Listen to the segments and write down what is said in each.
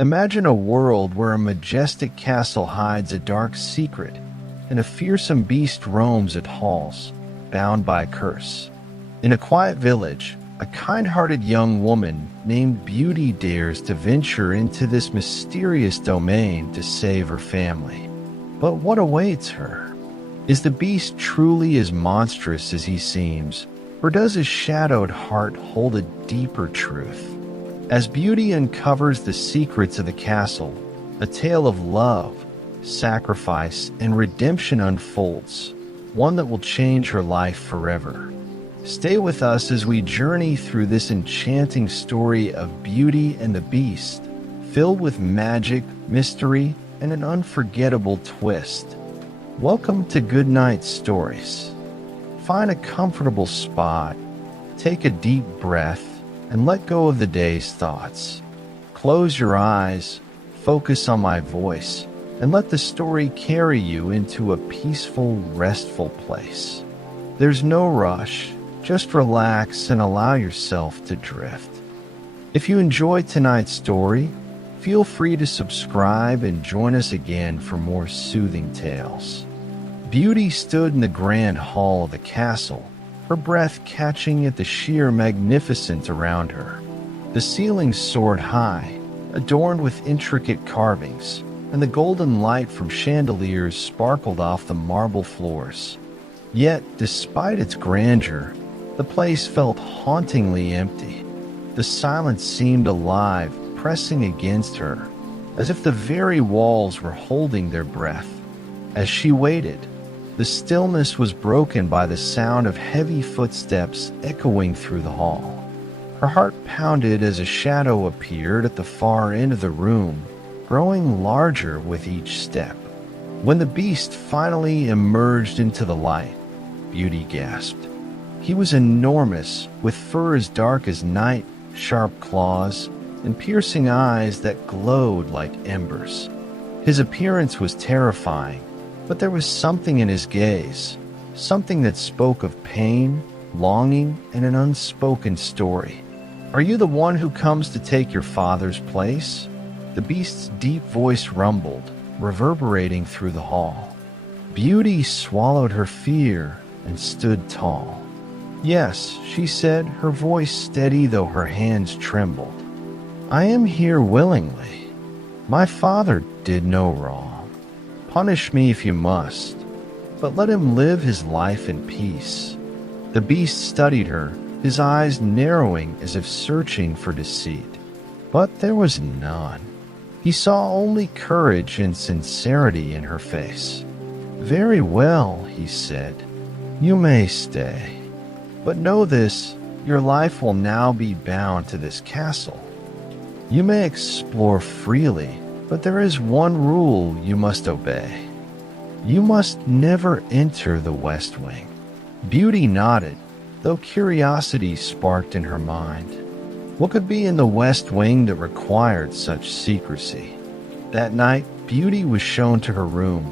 Imagine a world where a majestic castle hides a dark secret, and a fearsome beast roams its halls, bound by a curse. In a quiet village, a kind-hearted young woman named Beauty dares to venture into this mysterious domain to save her family. But what awaits her? Is the beast truly as monstrous as he seems, or does his shadowed heart hold a deeper truth? As Beauty uncovers the secrets of the castle, a tale of love, sacrifice, and redemption unfolds, one that will change her life forever. Stay with us as we journey through this enchanting story of Beauty and the Beast, filled with magic, mystery, and an unforgettable twist. Welcome to Goodnight Stories. Find a comfortable spot, take a deep breath, and let go of the day's thoughts. Close your eyes, focus on my voice, and let the story carry you into a peaceful, restful place. There's no rush, just relax and allow yourself to drift. If you enjoyed tonight's story, feel free to subscribe and join us again for more soothing tales. Beauty stood in the grand hall of the castle, her breath catching at the sheer magnificence around her. The ceilings soared high, adorned with intricate carvings, and the golden light from chandeliers sparkled off the marble floors. Yet, despite its grandeur, the place felt hauntingly empty. The silence seemed alive, pressing against her, as if the very walls were holding their breath. As she waited, the stillness was broken by the sound of heavy footsteps echoing through the hall. Her heart pounded as a shadow appeared at the far end of the room, growing larger with each step. When the beast finally emerged into the light, Beauty gasped. He was enormous, with fur as dark as night, sharp claws, and piercing eyes that glowed like embers. His appearance was terrifying, but there was something in his gaze, something that spoke of pain, longing, and an unspoken story. "Are you the one who comes to take your father's place?" The beast's deep voice rumbled, reverberating through the hall. Beauty swallowed her fear and stood tall. "Yes," she said, her voice steady though her hands trembled. "I am here willingly. My father did no wrong. Punish me if you must, but let him live his life in peace." The beast studied her, his eyes narrowing as if searching for deceit. But there was none. He saw only courage and sincerity in her face. "Very well," he said. "You may stay. But know this, your life will now be bound to this castle. You may explore freely, but there is one rule you must obey. You must never enter the West Wing." Beauty nodded, though curiosity sparked in her mind. What could be in the West Wing that required such secrecy? That night, Beauty was shown to her room,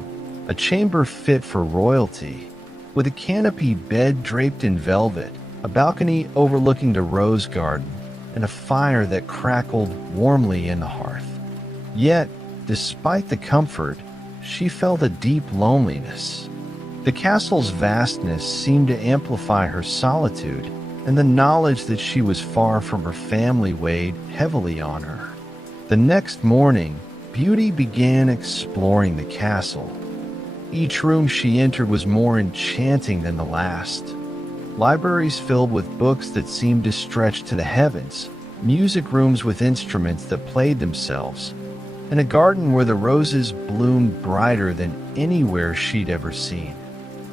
a chamber fit for royalty, with a canopy bed draped in velvet, a balcony overlooking the rose garden, and a fire that crackled warmly in the hearth. Yet, despite the comfort, she felt a deep loneliness. The castle's vastness seemed to amplify her solitude, and the knowledge that she was far from her family weighed heavily on her. The next morning, Beauty began exploring the castle. Each room she entered was more enchanting than the last. Libraries filled with books that seemed to stretch to the heavens, music rooms with instruments that played themselves, and a garden where the roses bloomed brighter than anywhere she'd ever seen.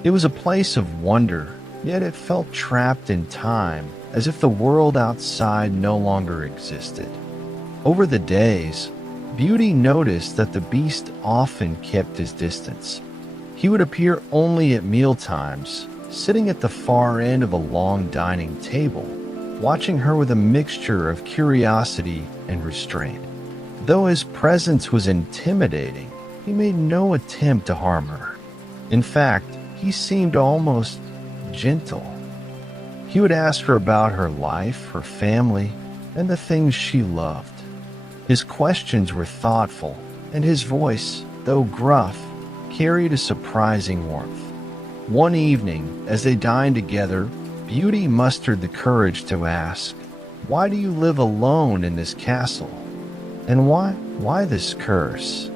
It was a place of wonder, yet it felt trapped in time, as if the world outside no longer existed. Over the days, Beauty noticed that the beast often kept his distance. He would appear only at mealtimes, sitting at the far end of a long dining table, watching her with a mixture of curiosity and restraint. Though his presence was intimidating, he made no attempt to harm her. In fact, he seemed almost gentle. He would ask her about her life, her family, and the things she loved. His questions were thoughtful, and his voice, though gruff, carried a surprising warmth. One evening, as they dined together, Beauty mustered the courage to ask, "Why do you live alone in this castle? And why this curse?"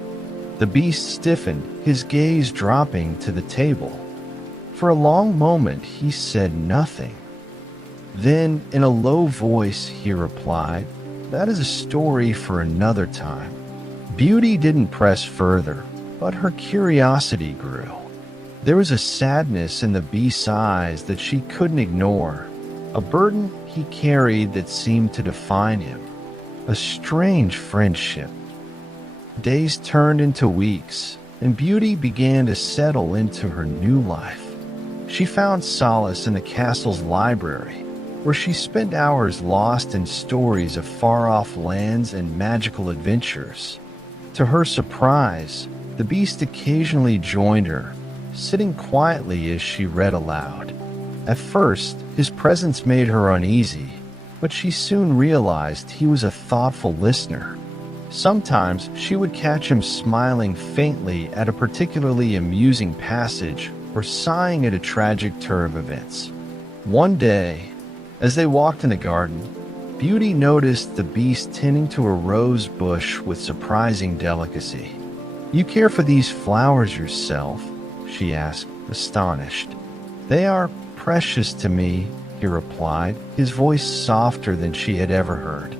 The beast stiffened, his gaze dropping to the table. For a long moment he said nothing. Then, in a low voice, he replied, "That is a story for another time." Beauty didn't press further, but her curiosity grew. There was a sadness in the beast's eyes that she couldn't ignore, a burden he carried that seemed to define him, a strange friendship. Days turned into weeks, and Beauty began to settle into her new life. She found solace in the castle's library, where she spent hours lost in stories of far-off lands and magical adventures. To her surprise, the beast occasionally joined her, sitting quietly as she read aloud. At first, his presence made her uneasy, but she soon realized he was a thoughtful listener. Sometimes she would catch him smiling faintly at a particularly amusing passage or sighing at a tragic turn of events. One day, as they walked in the garden, Beauty noticed the beast tending to a rose bush with surprising delicacy. "You care for these flowers yourself?" she asked, astonished. "They are precious to me," he replied, his voice softer than she had ever heard.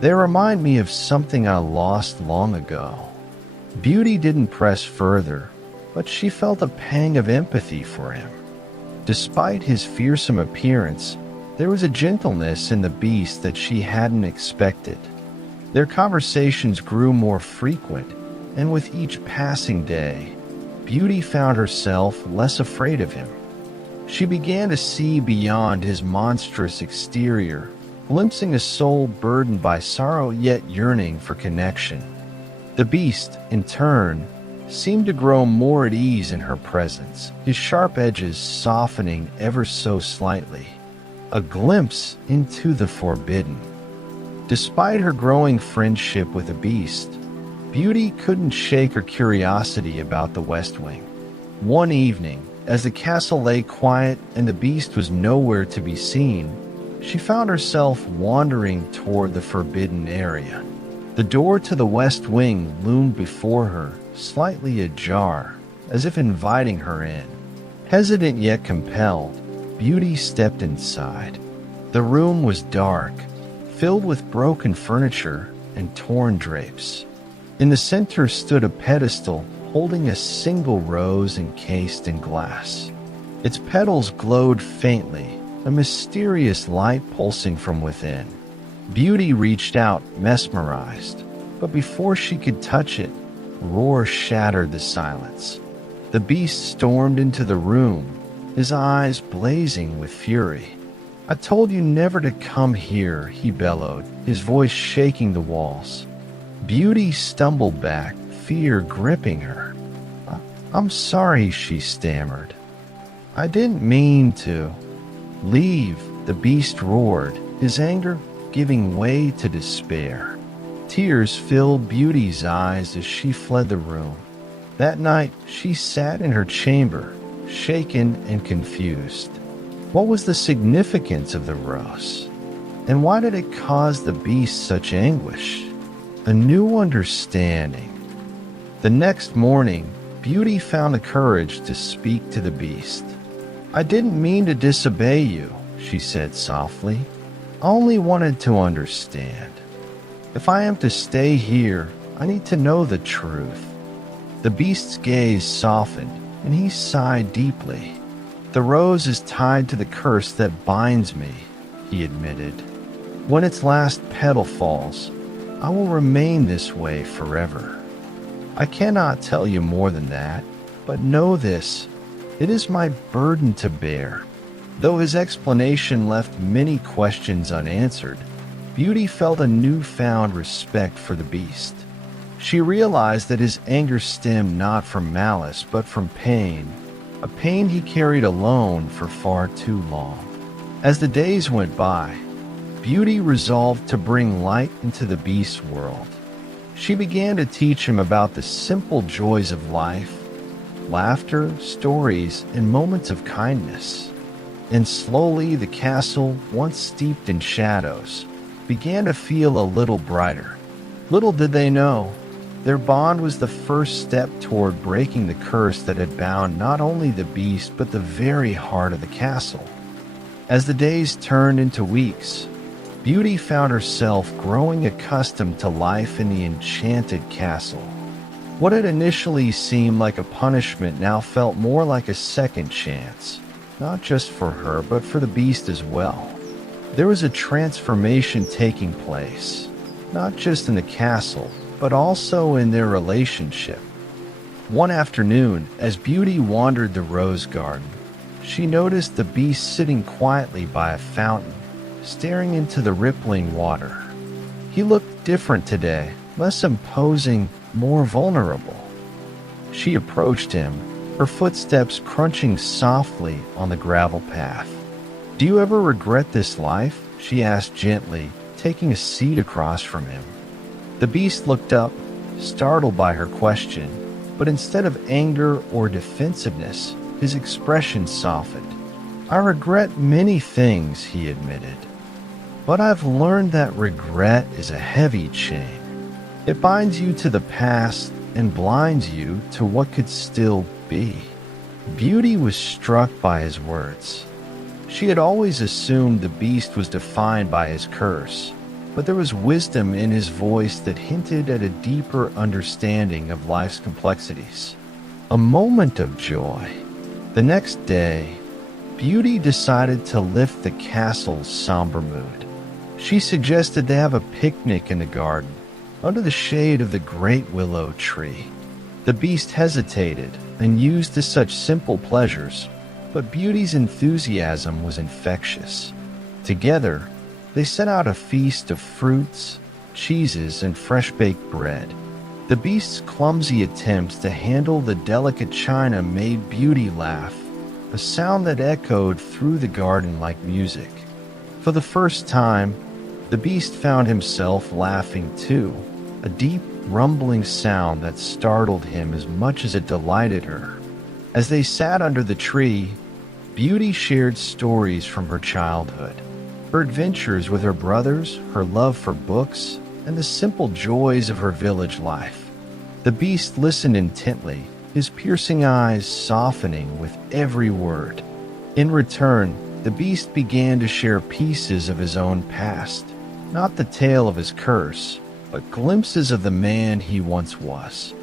"They remind me of something I lost long ago." Beauty didn't press further, but she felt a pang of empathy for him. Despite his fearsome appearance, there was a gentleness in the beast that she hadn't expected. Their conversations grew more frequent, and with each passing day, Beauty found herself less afraid of him. She began to see beyond his monstrous exterior, glimpsing a soul burdened by sorrow yet yearning for connection. The beast, in turn, seemed to grow more at ease in her presence, his sharp edges softening ever so slightly. A glimpse into the forbidden. Despite her growing friendship with the beast, Beauty couldn't shake her curiosity about the West Wing. One evening, as the castle lay quiet and the beast was nowhere to be seen, she found herself wandering toward the forbidden area. The door to the West Wing loomed before her, slightly ajar, as if inviting her in. Hesitant yet compelled, Beauty stepped inside. The room was dark, filled with broken furniture and torn drapes. In the center stood a pedestal holding a single rose encased in glass. Its petals glowed faintly, a mysterious light pulsing from within. Beauty reached out, mesmerized, but before she could touch it, a roar shattered the silence. The beast stormed into the room, his eyes blazing with fury. "I told you never to come here," he bellowed, his voice shaking the walls. Beauty stumbled back, fear gripping her. "I'm sorry," she stammered. "I didn't mean to." "Leave," the beast roared, his anger giving way to despair. Tears filled Beauty's eyes as she fled the room. That night, she sat in her chamber, shaken and confused. What was the significance of the rose? And why did it cause the beast such anguish? A new understanding. The next morning, Beauty found the courage to speak to the beast. "I didn't mean to disobey you," she said softly. "I only wanted to understand. If I am to stay here, I need to know the truth." The beast's gaze softened, and he sighed deeply. "The rose is tied to the curse that binds me," he admitted. "When its last petal falls, I will remain this way forever. I cannot tell you more than that, but know this, it is my burden to bear." Though his explanation left many questions unanswered, Beauty felt a newfound respect for the beast. She realized that his anger stemmed not from malice but from pain, a pain he carried alone for far too long. As the days went by, Beauty resolved to bring light into the beast's world. She began to teach him about the simple joys of life, laughter, stories, and moments of kindness. And slowly the castle, once steeped in shadows, began to feel a little brighter. Little did they know, their bond was the first step toward breaking the curse that had bound not only the beast but the very heart of the castle. As the days turned into weeks, Beauty found herself growing accustomed to life in the enchanted castle. What had initially seemed like a punishment now felt more like a second chance, not just for her but for the beast as well. There was a transformation taking place, not just in the castle, but also in their relationship. One afternoon, as Beauty wandered the rose garden, she noticed the beast sitting quietly by a fountain, staring into the rippling water. He looked different today, less imposing, more vulnerable. She approached him, her footsteps crunching softly on the gravel path. "Do you ever regret this life?" she asked gently, taking a seat across from him. The beast looked up, startled by her question, but instead of anger or defensiveness, his expression softened. "I regret many things," he admitted, "but I've learned that regret is a heavy chain. It binds you to the past and blinds you to what could still be." Beauty was struck by his words. She had always assumed the beast was defined by his curse, but there was wisdom in his voice that hinted at a deeper understanding of life's complexities. A moment of joy. The next day, Beauty decided to lift the castle's somber mood. She suggested they have a picnic in the garden, under the shade of the great willow tree. The beast hesitated, unused to such simple pleasures, but Beauty's enthusiasm was infectious. Together, they set out a feast of fruits, cheeses, and fresh-baked bread. The beast's clumsy attempts to handle the delicate china made Beauty laugh, a sound that echoed through the garden like music. For the first time, the beast found himself laughing too, a deep, rumbling sound that startled him as much as it delighted her. As they sat under the tree, Beauty shared stories from her childhood, her adventures with her brothers, her love for books, and the simple joys of her village life. The beast listened intently, his piercing eyes softening with every word. In return, the beast began to share pieces of his own past, not the tale of his curse, but glimpses of the man he once was.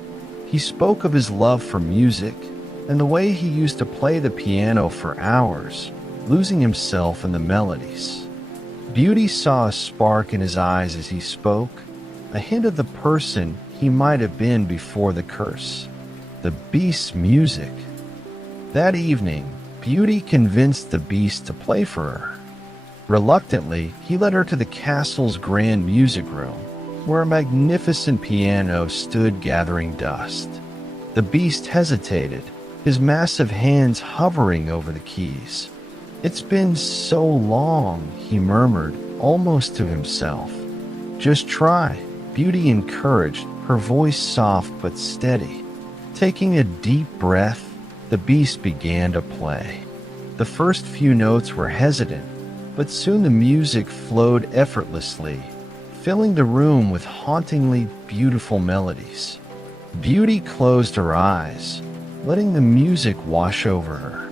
He spoke of his love for music and the way he used to play the piano for hours, losing himself in the melodies. Beauty saw a spark in his eyes as he spoke, a hint of the person he might have been before the curse. The beast's music. That evening, Beauty convinced the beast to play for her. Reluctantly, he led her to the castle's grand music room, where a magnificent piano stood gathering dust. The beast hesitated, his massive hands hovering over the keys. "It's been so long," he murmured, almost to himself. "Just try," Beauty encouraged, her voice soft but steady. Taking a deep breath, the beast began to play. The first few notes were hesitant, but soon the music flowed effortlessly, filling the room with hauntingly beautiful melodies. Beauty closed her eyes, letting the music wash over her.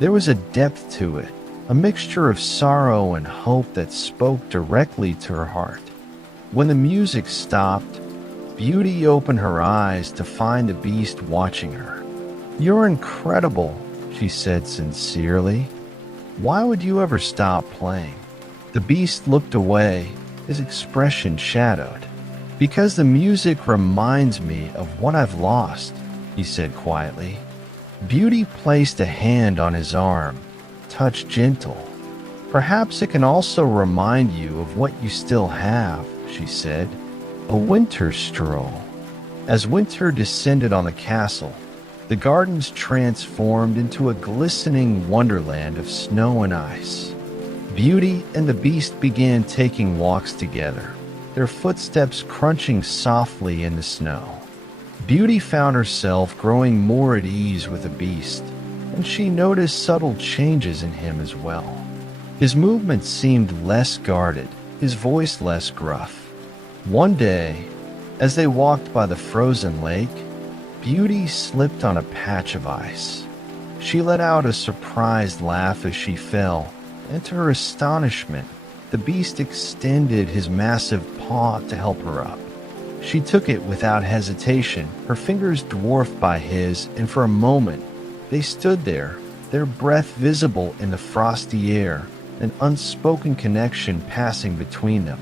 There was a depth to it, a mixture of sorrow and hope that spoke directly to her heart. When the music stopped, Beauty opened her eyes to find the beast watching her. "You're incredible," she said sincerely. "Why would you ever stop playing?" The beast looked away, his expression shadowed. "Because the music reminds me of what I've lost," he said quietly. Beauty placed a hand on his arm, touch gentle. "Perhaps it can also remind you of what you still have," she said. A winter stroll. As winter descended on the castle, the gardens transformed into a glistening wonderland of snow and ice. Beauty and the beast began taking walks together, their footsteps crunching softly in the snow. Beauty found herself growing more at ease with the beast, and she noticed subtle changes in him as well. His movements seemed less guarded, his voice less gruff. One day, as they walked by the frozen lake, Beauty slipped on a patch of ice. She let out a surprised laugh as she fell, and to her astonishment, the beast extended his massive paw to help her up. She took it without hesitation, her fingers dwarfed by his, and for a moment, they stood there, their breath visible in the frosty air, an unspoken connection passing between them.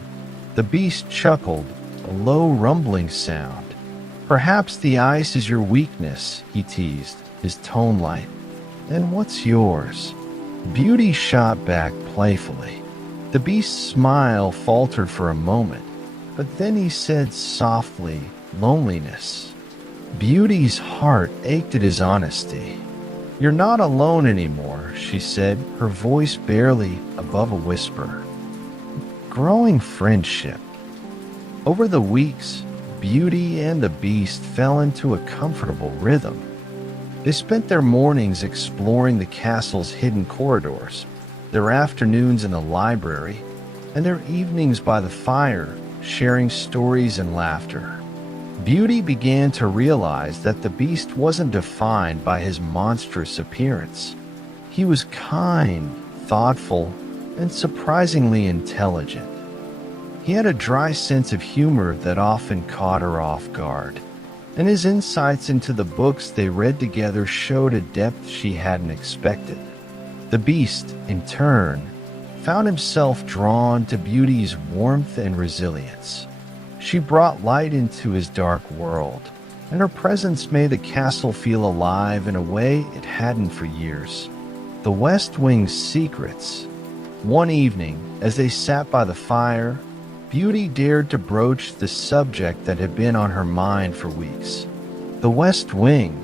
The beast chuckled, a low rumbling sound. "Perhaps the ice is your weakness," he teased, his tone light. "And what's yours?" Beauty shot back playfully. The beast's smile faltered for a moment, but then he said softly, "Loneliness." Beauty's heart ached at his honesty. "You're not alone anymore," she said, her voice barely above a whisper. Growing friendship. Over the weeks, Beauty and the beast fell into a comfortable rhythm. They spent their mornings exploring the castle's hidden corridors, their afternoons in the library, and their evenings by the fire, sharing stories and laughter. Beauty began to realize that the beast wasn't defined by his monstrous appearance. He was kind, thoughtful, and surprisingly intelligent. He had a dry sense of humor that often caught her off guard, and his insights into the books they read together showed a depth she hadn't expected. The beast, in turn, found himself drawn to Beauty's warmth and resilience. She brought light into his dark world, and her presence made the castle feel alive in a way it hadn't for years. The West Wing's secrets. One evening, as they sat by the fire, Beauty dared to broach the subject that had been on her mind for weeks. "The West Wing,"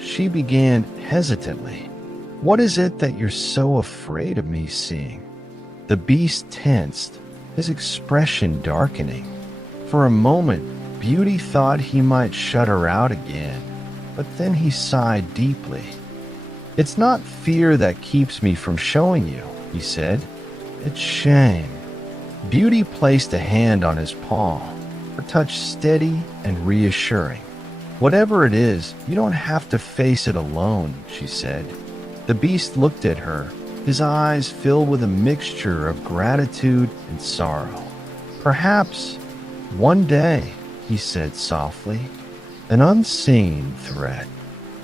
she began hesitantly. "What is it that you're so afraid of me seeing?" The beast tensed, his expression darkening. For a moment, Beauty thought he might shut her out again, but then he sighed deeply. "It's not fear that keeps me from showing you," he said. "It's shame." Beauty placed a hand on his paw, her touch steady and reassuring. "Whatever it is, you don't have to face it alone," she said. The beast looked at her, his eyes filled with a mixture of gratitude and sorrow. "Perhaps one day," he said softly, "an unseen threat."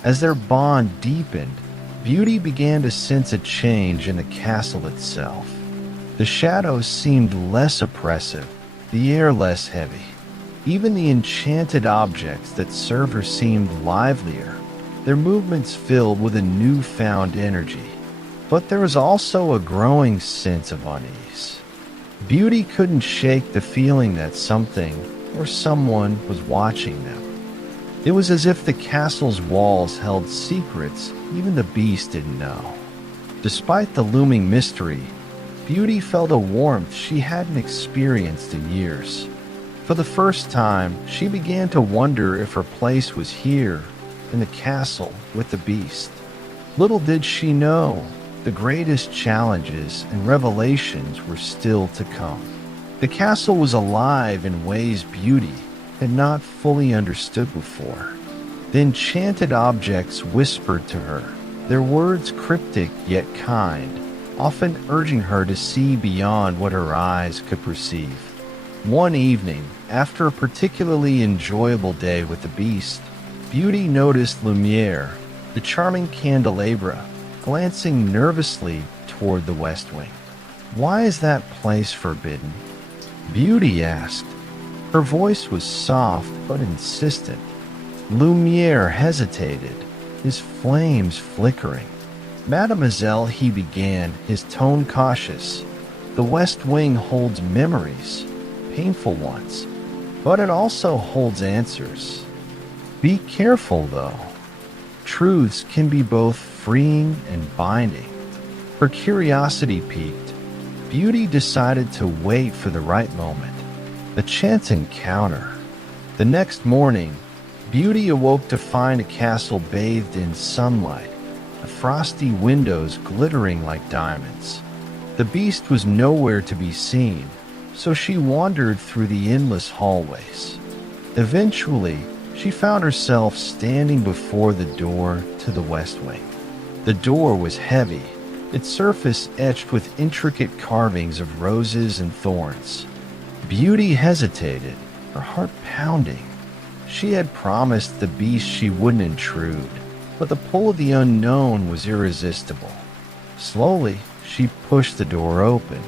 As their bond deepened, Beauty began to sense a change in the castle itself. The shadows seemed less oppressive, the air less heavy. Even the enchanted objects that served her seemed livelier, their movements filled with a newfound energy. But there was also a growing sense of unease. Beauty couldn't shake the feeling that something or someone was watching them. It was as if the castle's walls held secrets even the beast didn't know. Despite the looming mystery, Beauty felt a warmth she hadn't experienced in years. For the first time, she began to wonder if her place was here, in the castle, with the beast. Little did she know, the greatest challenges and revelations were still to come. The castle was alive in ways Beauty had not fully understood before. The enchanted objects whispered to her, their words cryptic yet kind, often urging her to see beyond what her eyes could perceive. One evening, after a particularly enjoyable day with the beast, Beauty noticed Lumiere, the charming candelabra, glancing nervously toward the West Wing. "Why is that place forbidden?" Beauty asked. Her voice was soft but insistent. Lumiere hesitated, his flames flickering. "Mademoiselle," he began, his tone cautious, "the West Wing holds memories, painful ones, but it also holds answers. Be careful, though. Truths can be both freeing and binding." Her curiosity piqued. Beauty decided to wait for the right moment. A chance encounter. The next morning, Beauty awoke to find a castle bathed in sunlight, the frosty windows glittering like diamonds. The Beast was nowhere to be seen, so she wandered through the endless hallways. Eventually, she found herself standing before the door to the West Wing. The door was heavy, its surface etched with intricate carvings of roses and thorns. Beauty hesitated, her heart pounding. She had promised the Beast she wouldn't intrude, but the pull of the unknown was irresistible. Slowly, she pushed the door open.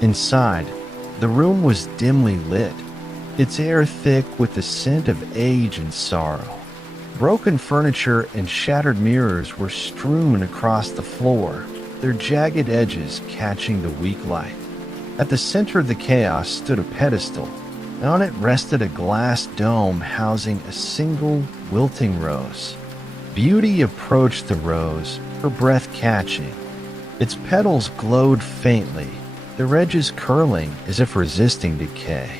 Inside, the room was dimly lit, its air thick with the scent of age and sorrow. Broken furniture and shattered mirrors were strewn across the floor, their jagged edges catching the weak light. At the center of the chaos stood a pedestal, and on it rested a glass dome housing a single, wilting rose. Beauty approached the rose, her breath catching. Its petals glowed faintly, their edges curling as if resisting decay.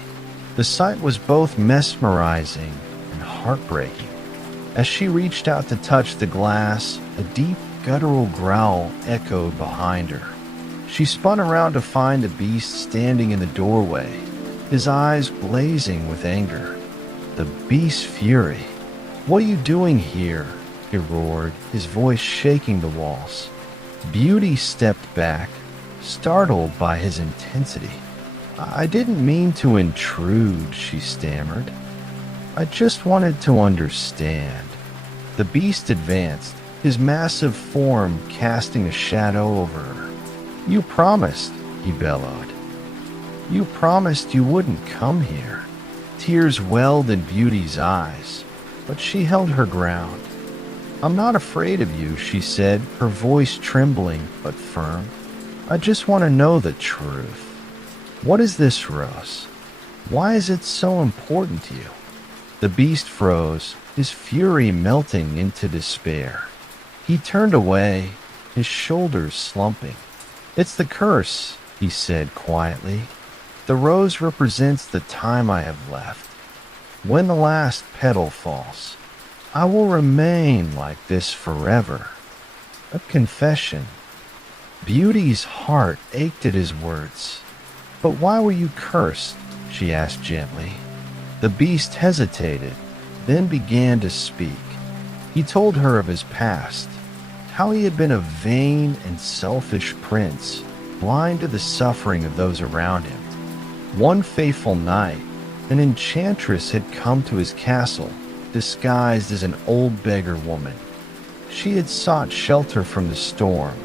The sight was both mesmerizing and heartbreaking. As she reached out to touch the glass, a deep, guttural growl echoed behind her. She spun around to find the Beast standing in the doorway, his eyes blazing with anger. The Beast's fury. "What are you doing here?" he roared, his voice shaking the walls. Beauty stepped back, startled by his intensity. "I didn't mean to intrude," she stammered. "I just wanted to understand." The Beast advanced, his massive form casting a shadow over her. "You promised," he bellowed. "You promised you wouldn't come here." Tears welled in Beauty's eyes, but she held her ground. "I'm not afraid of you," she said, her voice trembling but firm. "I just want to know the truth. What is this rose? Why is it so important to you?" The Beast froze, his fury melting into despair. He turned away, his shoulders slumping. "It's the curse," he said quietly. "The rose represents the time I have left. When the last petal falls, I will remain like this forever." A confession. Beauty's heart ached at his words. "But why were you cursed?" she asked gently. The Beast hesitated, then began to speak. He told her of his past, how he had been a vain and selfish prince, blind to the suffering of those around him. One fateful night, an enchantress had come to his castle, disguised as an old beggar woman. She had sought shelter from the storm,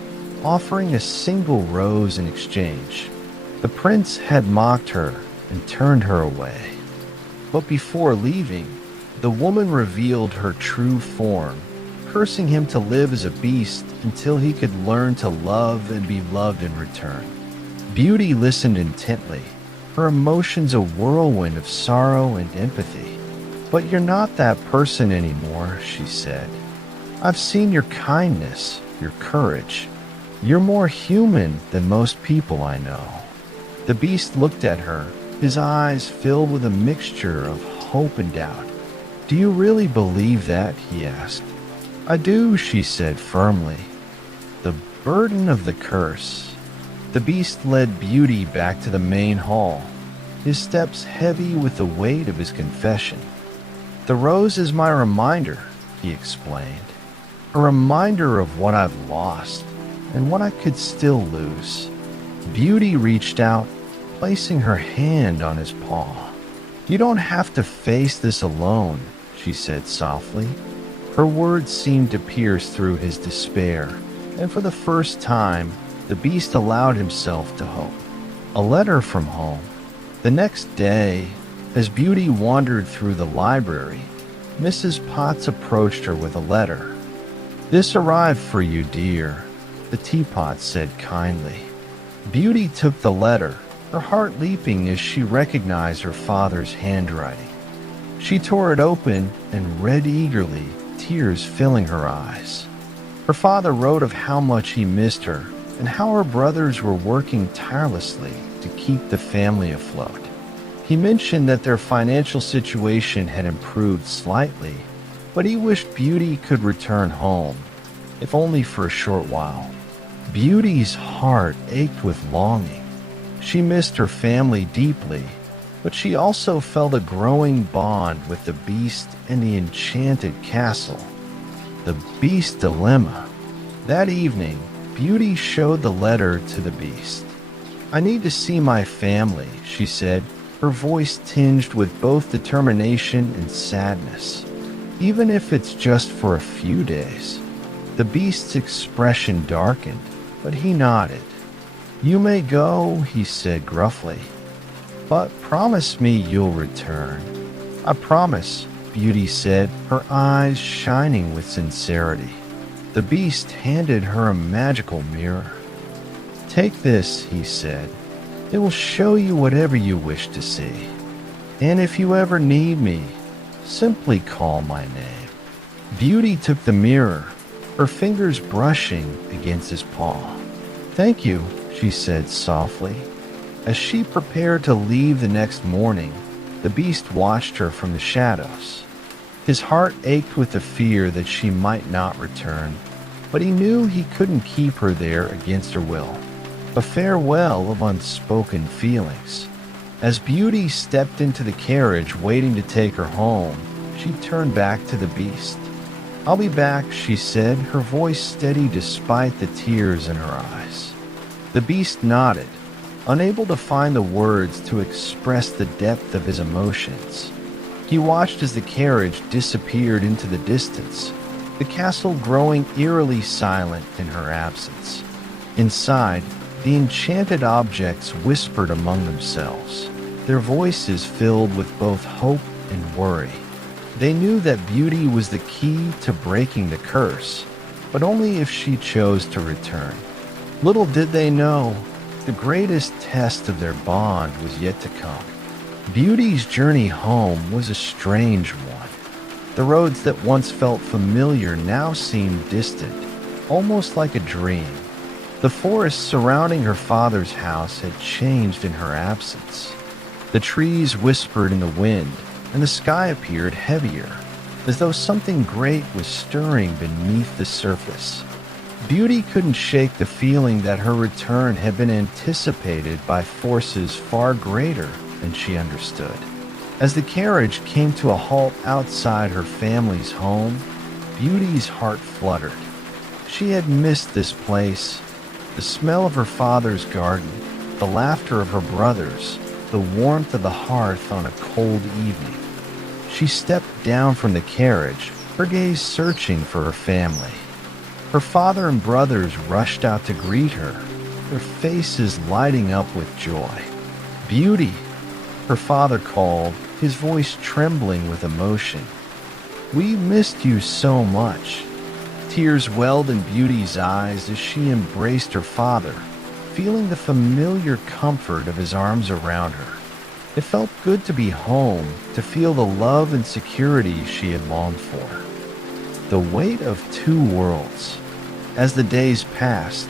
offering a single rose in exchange. The prince had mocked her and turned her away. But before leaving, the woman revealed her true form, cursing him to live as a beast until he could learn to love and be loved in return. Beauty listened intently, her emotions a whirlwind of sorrow and empathy. "But you're not that person anymore," she said. "I've seen your kindness, your courage. You're more human than most people I know." The Beast looked at her, his eyes filled with a mixture of hope and doubt. "Do you really believe that?" he asked. "I do," she said firmly. The burden of the curse. The Beast led Beauty back to the main hall, his steps heavy with the weight of his confession. "The rose is my reminder," he explained. "A reminder of what I've lost and what I could still lose." Beauty reached out, placing her hand on his paw. "You don't have to face this alone," she said softly. Her words seemed to pierce through his despair, and for the first time, the Beast allowed himself to hope. A letter from home. The next day, as Beauty wandered through the library, Mrs. Potts approached her with a letter. "This arrived for you, dear," the teapot said kindly. Beauty took the letter, her heart leaping as she recognized her father's handwriting. She tore it open and read eagerly, tears filling her eyes. Her father wrote of how much he missed her and how her brothers were working tirelessly to keep the family afloat. He mentioned that their financial situation had improved slightly, but he wished Beauty could return home, if only for a short while. Beauty's heart ached with longing. She missed her family deeply, but she also felt a growing bond with the beast and the enchanted castle. The Beast Dilemma. That evening, Beauty showed the letter to the beast. "I need to see my family," she said, her voice tinged with both determination and sadness. "Even if it's just for a few days." The beast's expression darkened, but he nodded. "You may go," he said gruffly, "but promise me you'll return." "I promise," Beauty said, her eyes shining with sincerity. The beast handed her a magical mirror. "Take this," he said. "It will show you whatever you wish to see. And if you ever need me, simply call my name." Beauty took the mirror, her fingers brushing against his paw. "Thank you," she said softly. As she prepared to leave the next morning, the beast watched her from the shadows. His heart ached with the fear that she might not return, but he knew he couldn't keep her there against her will. A farewell of unspoken feelings. As Beauty stepped into the carriage waiting to take her home, she turned back to the beast. "I'll be back," she said, her voice steady despite the tears in her eyes. The beast nodded, unable to find the words to express the depth of his emotions. He watched as the carriage disappeared into the distance, the castle growing eerily silent in her absence. Inside, the enchanted objects whispered among themselves, their voices filled with both hope and worry. They knew that Beauty was the key to breaking the curse, but only if she chose to return. Little did they know, the greatest test of their bond was yet to come. Beauty's journey home was a strange one. The roads that once felt familiar now seemed distant, almost like a dream. The forest surrounding her father's house had changed in her absence. The trees whispered in the wind, and the sky appeared heavier, as though something great was stirring beneath the surface. Beauty couldn't shake the feeling that her return had been anticipated by forces far greater than she understood. As the carriage came to a halt outside her family's home, Beauty's heart fluttered. She had missed this place, the smell of her father's garden, the laughter of her brothers, the warmth of the hearth on a cold evening. She stepped down from the carriage, her gaze searching for her family. Her father and brothers rushed out to greet her, their faces lighting up with joy. "Beauty," her father called, his voice trembling with emotion. "We missed you so much." Tears welled in Beauty's eyes as she embraced her father, feeling the familiar comfort of his arms around her. It felt good to be home, to feel the love and security she had longed for. The weight of two worlds. As the days passed,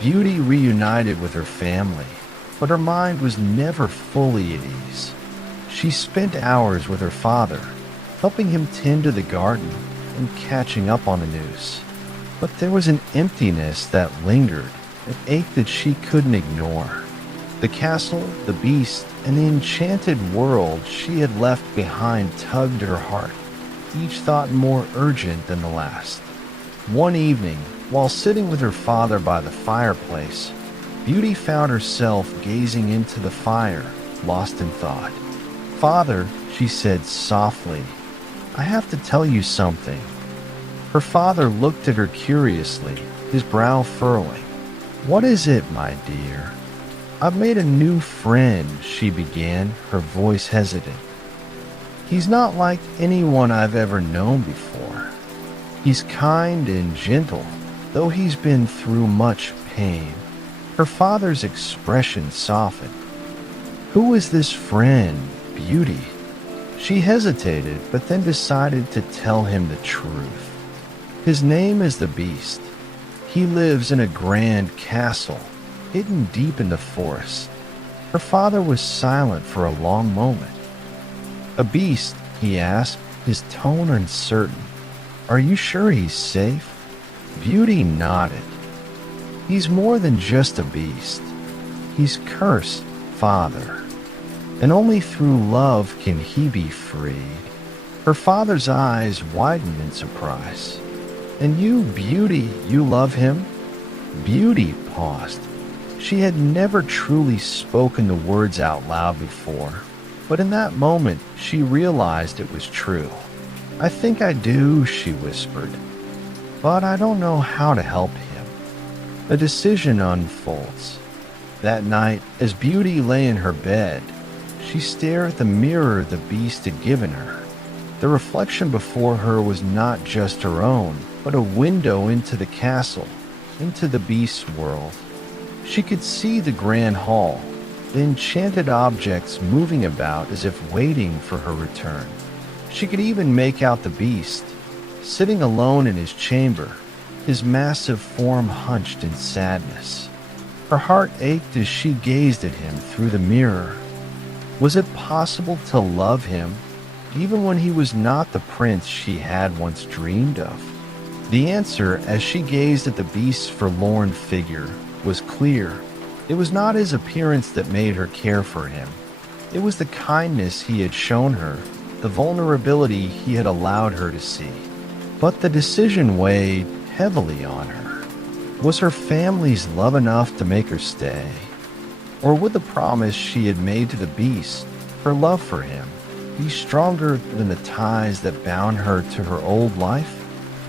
Beauty reunited with her family, but her mind was never fully at ease. She spent hours with her father, helping him tend to the garden and catching up on the news. But there was an emptiness that lingered, an ache that she couldn't ignore. The castle, the beast, and the enchanted world she had left behind tugged at her heart, each thought more urgent than the last. One evening, while sitting with her father by the fireplace, Beauty found herself gazing into the fire, lost in thought. "Father," she said softly, "I have to tell you something." Her father looked at her curiously, his brow furrowing. "What is it, my dear?" "I've made a new friend," she began, her voice hesitant. "He's not like anyone I've ever known before. He's kind and gentle, though he's been through much pain." Her father's expression softened. "Who is this friend, Beauty?" She hesitated, but then decided to tell him the truth. "His name is the Beast. He lives in a grand castle, hidden deep in the forest. Her father was silent for a long moment. "A beast?" he asked, his tone uncertain. "Are you sure he's safe?" Beauty nodded. "He's more than just a beast. He's cursed, Father. And only through love can he be freed." Her father's eyes widened in surprise. "And you, Beauty, you love him?" Beauty paused. She had never truly spoken the words out loud before, but in that moment she realized it was true. "I think I do," she whispered, "but I don't know how to help him." A decision unfolds. That night, as Beauty lay in her bed, she stared at the mirror the beast had given her. The reflection before her was not just her own, but a window into the castle, into the beast's world. She could see the grand hall, the enchanted objects moving about as if waiting for her return. She could even make out the beast, sitting alone in his chamber, his massive form hunched in sadness. Her heart ached as she gazed at him through the mirror. Was it possible to love him, even when he was not the prince she had once dreamed of? The answer, as she gazed at the beast's forlorn figure, was clear. It was not his appearance that made her care for him. It was the kindness he had shown her, the vulnerability he had allowed her to see. But the decision weighed heavily on her. Was her family's love enough to make her stay? Or would the promise she had made to the beast, her love for him, be stronger than the ties that bound her to her old life?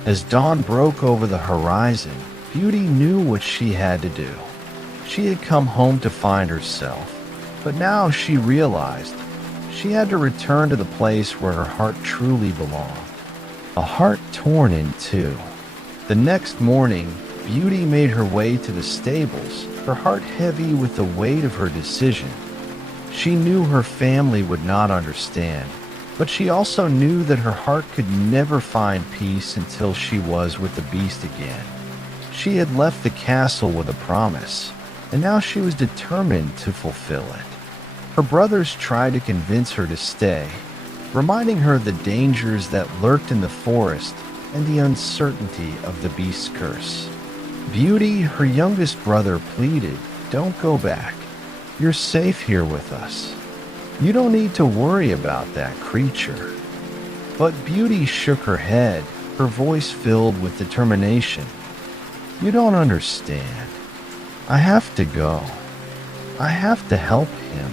As dawn broke over the horizon, Beauty knew what she had to do. She had come home to find herself, but now she realized she had to return to the place where her heart truly belonged. A heart torn in two. The next morning, Beauty made her way to the stables, her heart heavy with the weight of her decision. She knew her family would not understand, but she also knew that her heart could never find peace until she was with the beast again. She had left the castle with a promise, and now she was determined to fulfill it. Her brothers tried to convince her to stay, reminding her of the dangers that lurked in the forest and the uncertainty of the beast's curse. Beauty, her youngest brother, pleaded, "Don't go back. You're safe here with us. You don't need to worry about that creature." But Beauty shook her head, her voice filled with determination. "You don't understand. I have to go. I have to help him."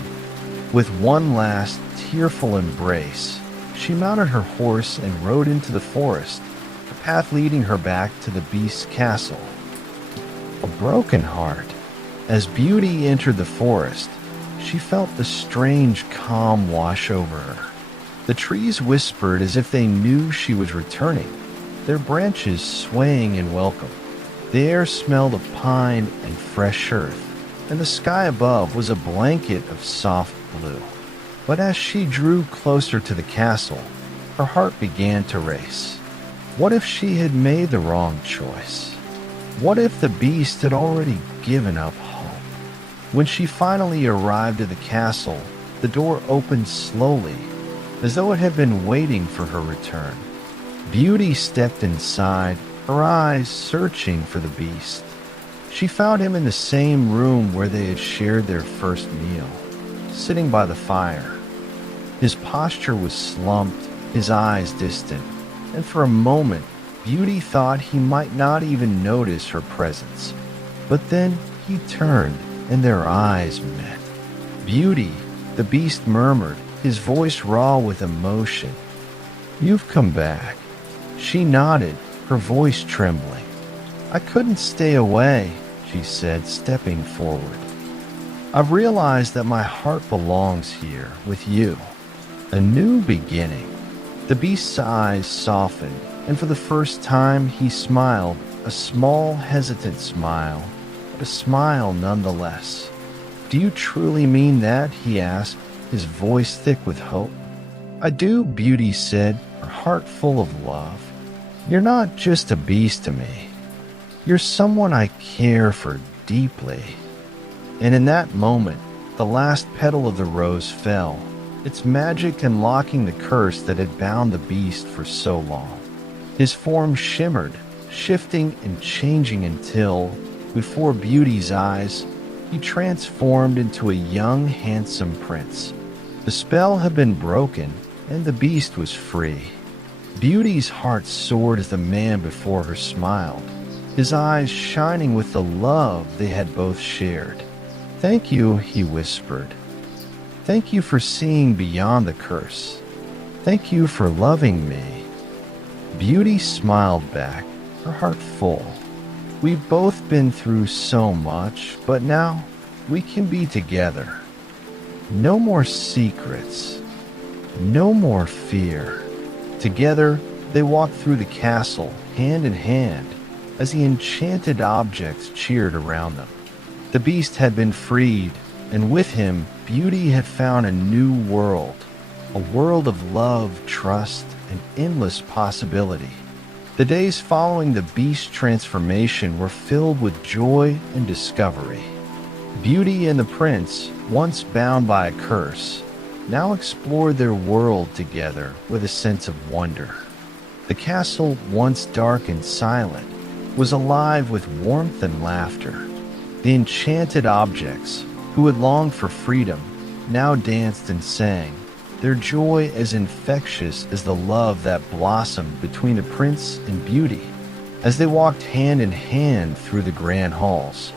With one last tearful embrace, she mounted her horse and rode into the forest, the path leading her back to the beast's castle. A broken heart. As Beauty entered the forest, she felt the strange calm wash over her. The trees whispered as if they knew she was returning, their branches swaying in welcome. The air smelled of pine and fresh earth, and the sky above was a blanket of soft blue. But as she drew closer to the castle, her heart began to race. What if she had made the wrong choice? What if the beast had already given up hope? When she finally arrived at the castle, the door opened slowly, as though it had been waiting for her return. Beauty stepped inside, her eyes searching for the beast. She found him in the same room where they had shared their first meal, sitting by the fire. His posture was slumped, his eyes distant, and for a moment, Beauty thought he might not even notice her presence. But then he turned, and their eyes met. "Beauty," the beast murmured, his voice raw with emotion. "You've come back." She nodded, her voice trembling. "I couldn't stay away," she said, stepping forward. "I've realized that my heart belongs here with you. A new beginning." The beast's eyes softened, and for the first time he smiled, a small, hesitant smile, but a smile nonetheless. "Do you truly mean that?" he asked, his voice thick with hope. "I do," Beauty said, her heart full of love. "You're not just a beast to me. You're someone I care for deeply." And in that moment, The last petal of the rose fell, its magic unlocking the curse that had bound the beast for so long. His form shimmered, shifting and changing until, before Beauty's eyes, he transformed into a young, handsome prince. The spell had been broken, and the beast was free. Beauty's heart soared as the man before her smiled, his eyes shining with the love they had both shared. "Thank you," he whispered. "Thank you for seeing beyond the curse. Thank you for loving me." Beauty smiled back, her heart full. "We've both been through so much, but now we can be together. No more secrets, no more fear." Together, they walked through the castle, hand in hand, as the enchanted objects cheered around them. The beast had been freed, and with him, Beauty had found a new world, a world of love, trust, and endless possibility. The days following the beast's transformation were filled with joy and discovery. Beauty and the prince, once bound by a curse, now explored their world together with a sense of wonder. The castle, once dark and silent, was alive with warmth and laughter. The enchanted objects, who had longed for freedom, now danced and sang, their joy as infectious as the love that blossomed between the prince and Beauty. As they walked hand in hand through the grand halls,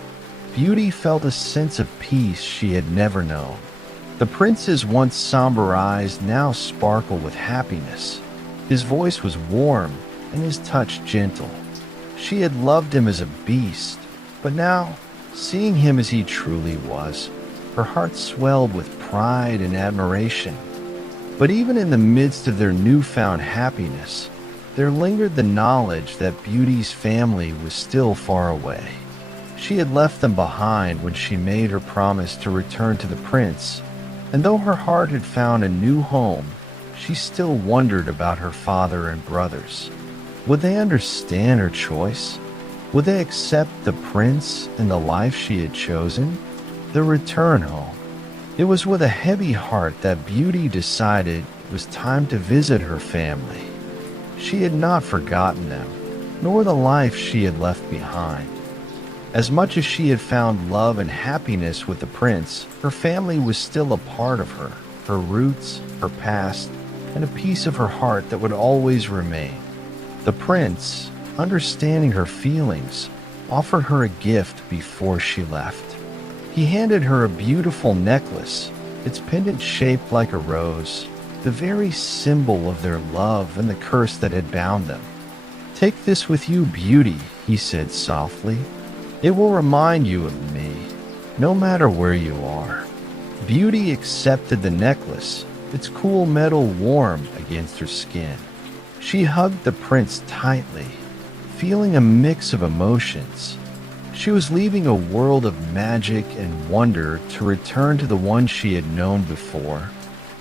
Beauty felt a sense of peace she had never known. The prince's once somber eyes now sparkled with happiness. His voice was warm and his touch gentle. She had loved him as a beast, but now, seeing him as he truly was, her heart swelled with pride and admiration. But even in the midst of their newfound happiness, there lingered the knowledge that Beauty's family was still far away. She had left them behind when she made her promise to return to the prince, and though her heart had found a new home, she still wondered about her father and brothers. Would they understand her choice? Would they accept the prince and the life she had chosen? The return home. It was with a heavy heart that Beauty decided it was time to visit her family. She had not forgotten them, nor the life she had left behind. As much as she had found love and happiness with the prince, her family was still a part of her roots, her past, and a piece of her heart that would always remain. The prince, understanding her feelings, offered her a gift before she left. He handed her a beautiful necklace, its pendant shaped like a rose, the very symbol of their love and the curse that had bound them. "Take this with you, Beauty," he said softly. "It will remind you of me, no matter where you are." Beauty accepted the necklace, its cool metal warm against her skin. She hugged the prince tightly, feeling a mix of emotions. She was leaving a world of magic and wonder to return to the one she had known before,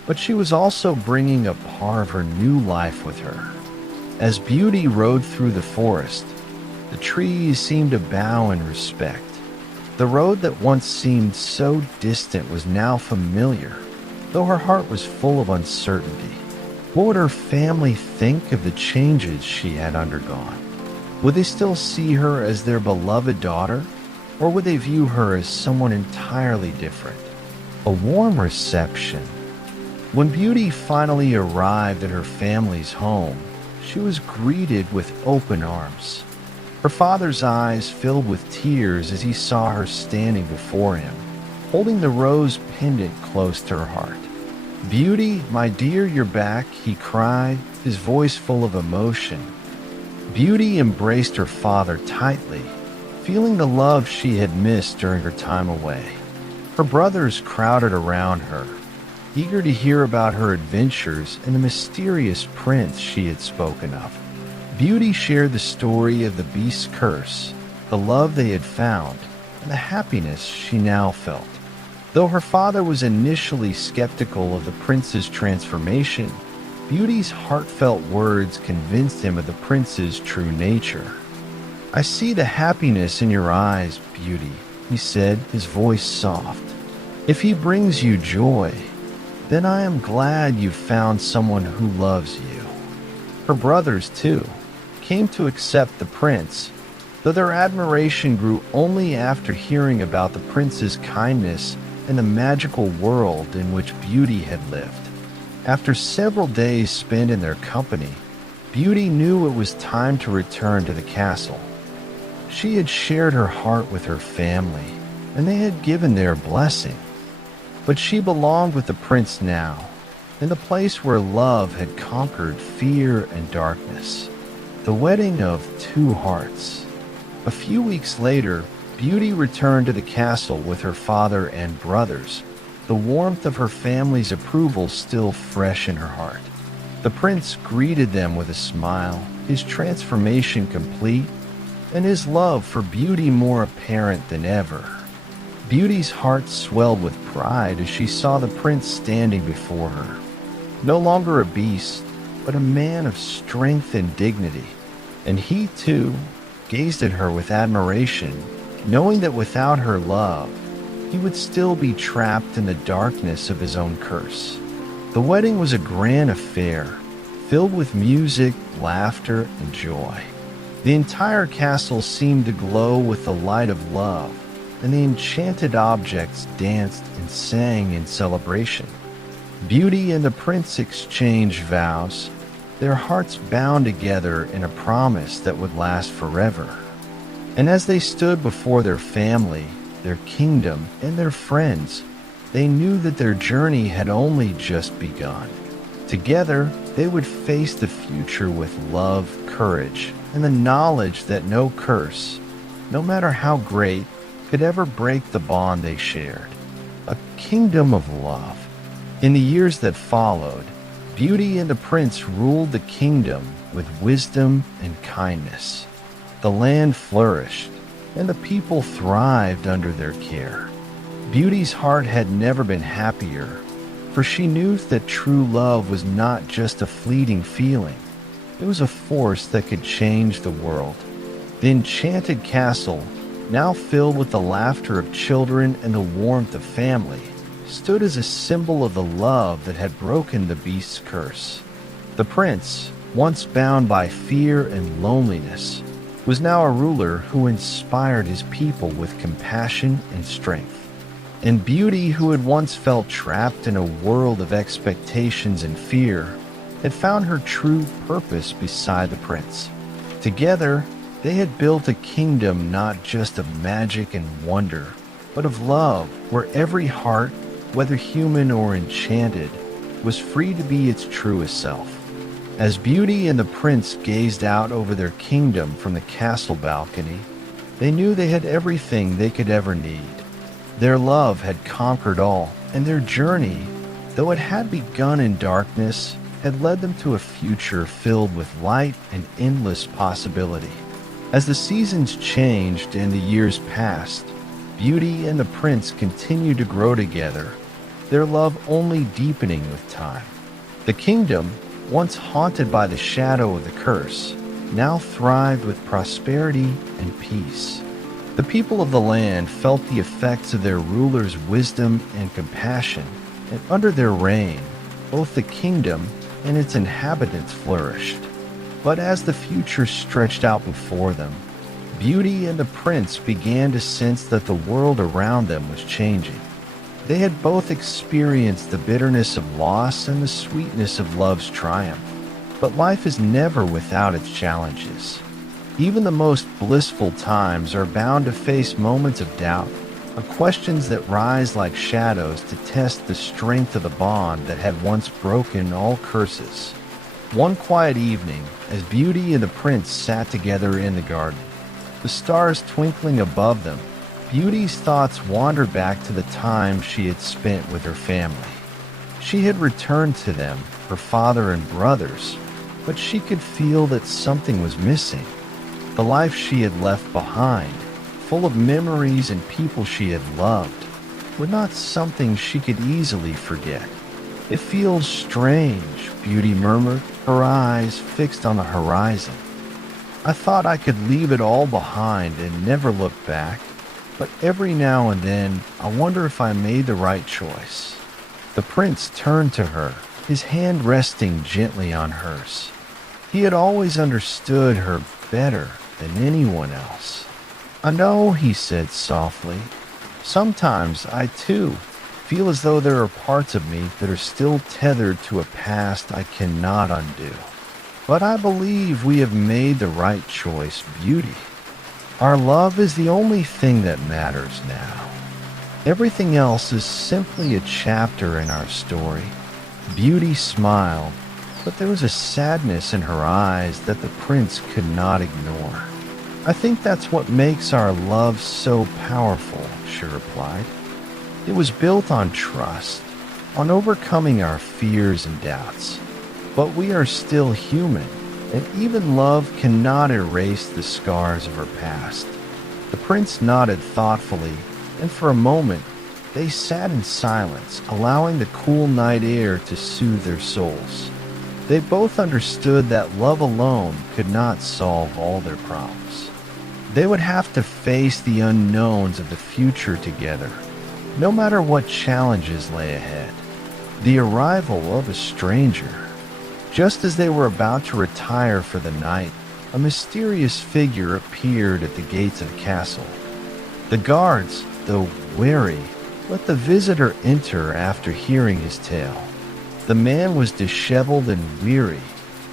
but she was also bringing a part of her new life with her. As Beauty rode through the forest, the trees seemed to bow in respect. The road that once seemed so distant was now familiar, though her heart was full of uncertainty. What would her family think of the changes she had undergone? Would they still see her as their beloved daughter, or would they view her as someone entirely different? A warm reception. When Beauty finally arrived at her family's home, she was greeted with open arms. Her father's eyes filled with tears as he saw her standing before him, holding the rose pendant close to her heart. "Beauty, my dear, you're back," he cried, his voice full of emotion. Beauty embraced her father tightly, feeling the love she had missed during her time away. Her brothers crowded around her, eager to hear about her adventures and the mysterious prince she had spoken of. Beauty shared the story of the beast's curse, the love they had found, and the happiness she now felt. Though her father was initially skeptical of the prince's transformation, Beauty's heartfelt words convinced him of the prince's true nature. "I see the happiness in your eyes, Beauty," he said, his voice soft. If he brings you joy, then I am glad you found someone who loves you." Her brothers, too, came to accept the prince, though their admiration grew only after hearing about the prince's kindness and the magical world in which Beauty had lived. After several days spent in their company, Beauty knew it was time to return to the castle. She had shared her heart with her family, and they had given their blessing. But she belonged with the prince now, in the place where love had conquered fear and darkness. The wedding of two hearts. A few weeks later, Beauty returned to the castle with her father and brothers, the warmth of her family's approval still fresh in her heart. The prince greeted them with a smile, his transformation complete, and his love for Beauty more apparent than ever. Beauty's heart swelled with pride as she saw the prince standing before her. No longer a beast, but a man of strength and dignity. And he, too, gazed at her with admiration, knowing that without her love, he would still be trapped in the darkness of his own curse. The wedding was a grand affair, filled with music, laughter, and joy. The entire castle seemed to glow with the light of love, and the enchanted objects danced and sang in celebration. Beauty and the prince exchanged vows, their hearts bound together in a promise that would last forever. And as they stood before their family, their kingdom, and their friends, they knew that their journey had only just begun. Together, they would face the future with love, courage, and the knowledge that no curse, no matter how great, could ever break the bond they shared. A kingdom of love. In the years that followed, Beauty and the prince ruled the kingdom with wisdom and kindness. The land flourished, and the people thrived under their care. Beauty's heart had never been happier, for she knew that true love was not just a fleeting feeling. It was a force that could change the world. The enchanted castle, now filled with the laughter of children and the warmth of family, stood as a symbol of the love that had broken the beast's curse. The prince, once bound by fear and loneliness, was now a ruler who inspired his people with compassion and strength. And Beauty, who had once felt trapped in a world of expectations and fear, had found her true purpose beside the prince. Together, they had built a kingdom not just of magic and wonder, but of love, where every heart, whether human or enchanted, was free to be its truest self. As Beauty and the prince gazed out over their kingdom from the castle balcony, they knew they had everything they could ever need. Their love had conquered all, and their journey, though it had begun in darkness, had led them to a future filled with light and endless possibility. As the seasons changed and the years passed, Beauty and the prince continued to grow together, their love only deepening with time. The kingdom, once haunted by the shadow of the curse, now thrived with prosperity and peace. The people of the land felt the effects of their ruler's wisdom and compassion, and under their reign, both the kingdom and its inhabitants flourished. But as the future stretched out before them, Beauty and the prince began to sense that the world around them was changing. They had both experienced the bitterness of loss and the sweetness of love's triumph. But life is never without its challenges. Even the most blissful times are bound to face moments of doubt, of questions that rise like shadows to test the strength of the bond that had once broken all curses. One quiet evening, as Beauty and the prince sat together in the garden, the stars twinkling above them, Beauty's thoughts wandered back to the time she had spent with her family. She had returned to them, her father and brothers, but she could feel that something was missing. The life she had left behind, full of memories and people she had loved, were not something she could easily forget. "It feels strange," Beauty murmured, her eyes fixed on the horizon. "I thought I could leave it all behind and never look back. but every now and then I wonder if I made the right choice." The prince turned to her, his hand resting gently on hers. He had always understood her better than anyone else. "I know," he said softly. "Sometimes I, too, feel as though there are parts of me that are still tethered to a past I cannot undo. But I believe we have made the right choice, Beauty. Our love is the only thing that matters now. Everything else is simply a chapter in our story." Beauty smiled, but there was a sadness in her eyes that the prince could not ignore. "I think that's what makes our love so powerful," she replied. "It was built on trust, on overcoming our fears and doubts. But we are still human, and even love cannot erase the scars of our past." The prince nodded thoughtfully, and for a moment they sat in silence, allowing the cool night air to soothe their souls. They both understood that love alone could not solve all their problems. They would have to face the unknowns of the future together, no matter what challenges lay ahead. The arrival of a stranger. Just as they were about to retire for the night, a mysterious figure appeared at the gates of the castle. The guards, though wary, let the visitor enter after hearing his tale. The man was disheveled and weary,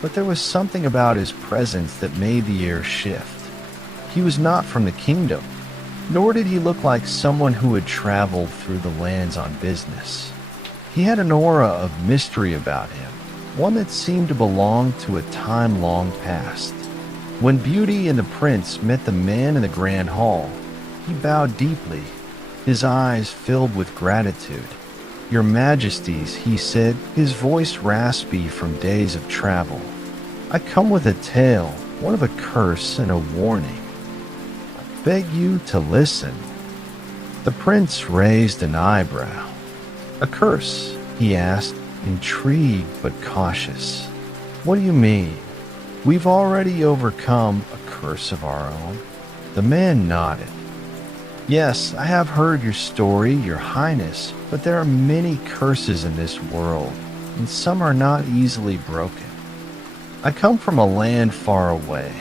but there was something about his presence that made the air shift. He was not from the kingdom, nor did he look like someone who had traveled through the lands on business. He had an aura of mystery about him, one that seemed to belong to a time long past. When Beauty and the prince met the man in the grand hall, he bowed deeply, his eyes filled with gratitude. "Your Majesties," he said, his voice raspy from days of travel. "I come with a tale, one of a curse and a warning. I beg you to listen." The prince raised an eyebrow. "A curse?" he asked, intrigued but cautious. "What do you mean? We've already overcome a curse of our own." The man nodded. "Yes, I have heard your story, Your Highness, but there are many curses in this world, and some are not easily broken. I come from a land far away,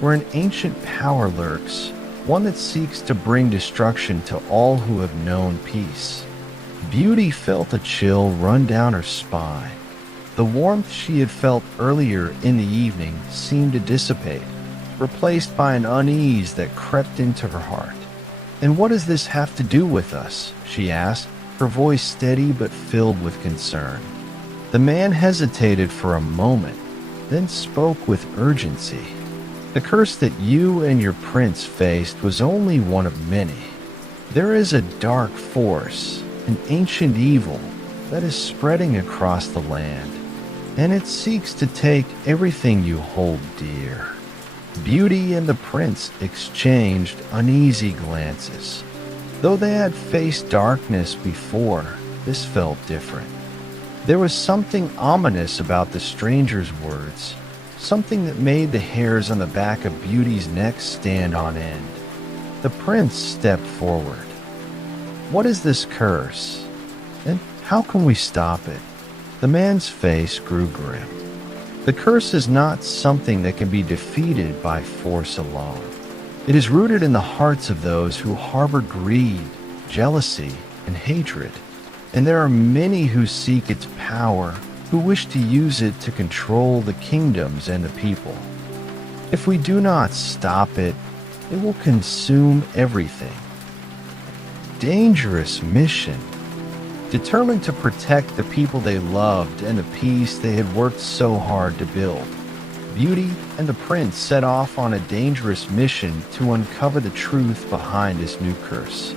where an ancient power lurks, one that seeks to bring destruction to all who have known peace." Beauty felt a chill run down her spine. The warmth she had felt earlier in the evening seemed to dissipate, replaced by an unease that crept into her heart. "And what does this have to do with us?" she asked, her voice steady but filled with concern. The man hesitated for a moment, then spoke with urgency. "The curse that you and your prince faced was only one of many. There is a dark force, an ancient evil, that is spreading across the land, and it seeks to take everything you hold dear." Beauty and the prince exchanged uneasy glances. Though they had faced darkness before, this felt different. There was something ominous about the stranger's words, something that made the hairs on the back of Beauty's neck stand on end. The prince stepped forward. "What is this curse? And how can we stop it?" The man's face grew grim. "The curse is not something that can be defeated by force alone. It is rooted in the hearts of those who harbor greed, jealousy, and hatred. And there are many who seek its power, who wish to use it to control the kingdoms and the people. If we do not stop it, it will consume everything." Dangerous mission. Determined to protect the people they loved and the peace they had worked so hard to build, Beauty and the prince set off on a dangerous mission to uncover the truth behind this new curse.